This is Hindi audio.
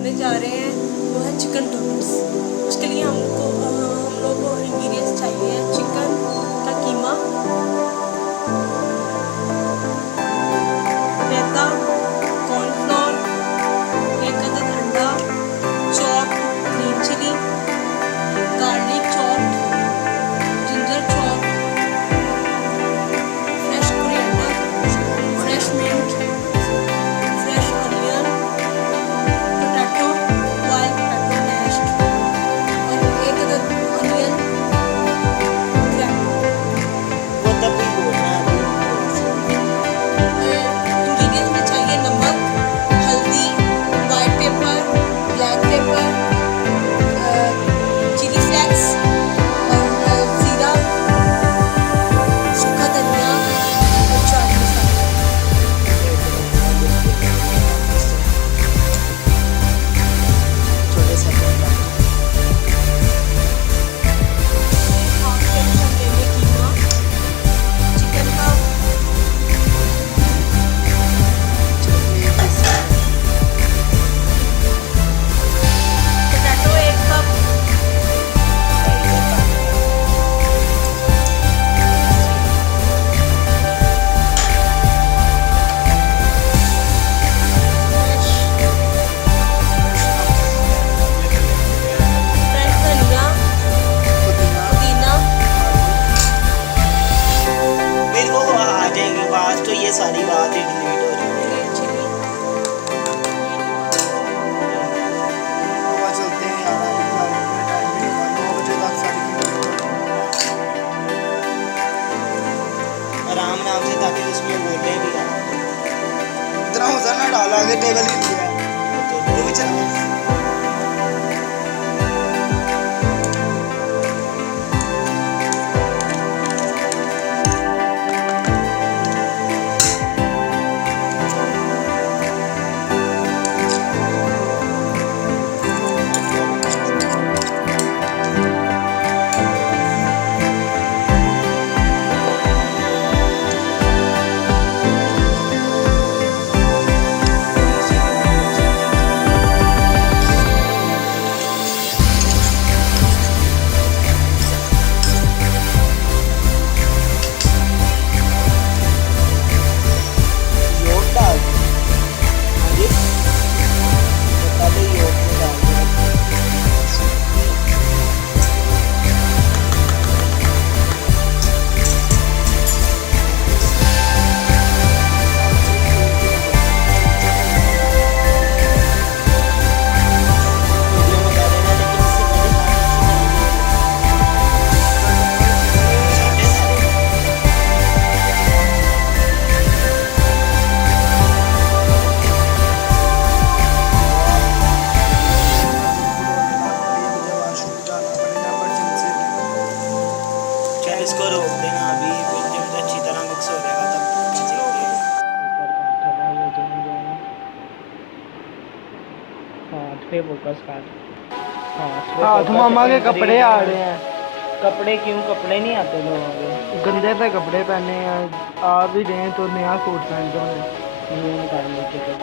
करने जा रहे हैं वो है चिकन नूडल्स। उसके लिए हम लोग को इंग्रेडिएंट्स चाहिए चिकन का कीमा, मैदा, कॉर्नफ्लोर, एक अदद अंडा, chop green chilli, garlic chop, ginger chop, fresh coriander, fresh mint, fresh onion, potato, boiled potato mashed और एक अदद अनियन ग्राइंड। वो तब भी बोलना है। इंग्रेडिएंट्स में चाहिए नमक, हल्दी, white pepper, black pepper, chilli flakes और जीरा, सूखा धनिया और चाट मसाला। छोटे से हाफ टेबल हम लेंगे कीमा चिकन का, पोटैटो 1 कप, फ्रेश धनिया, पुदीना, मेरे को आ जाएंगे बात, तो ये सारी बात ही डिलीट हो रही है। Green chilli. गोवा चलते हैं यार, अभी टाइम भी नहीं हुआ, 9 बजे तक सारी आराम नाम से, ताकि उसमें बोले भी यार। इतना होता ना डाला आगे टेबल ही लिया है वो भी चला। योग डाल दो। हाँ जी, तो पहले योग में डाल दो। वीडियो में डाल देना, लेकिन इससे पहले छोटे से मुझे वॉशरूम जाना पड़ेगा इमरजेंसी। चल इसको रोक देना अभी, फिर जब अच्छी तरह मिक्स हो जाएगा तब खींचेंगे। हाथ पे फोकस कर। हाथ पे हाथ focus मामा के कर। कपड़े आ रहे हैं, कपड़े क्यों? कपड़े नहीं आते लोगों के। गंदे पे कपड़े पहने हैं, आ भी रहे हैं तो नया सूट पहन दो। यूं कर नीचे कर।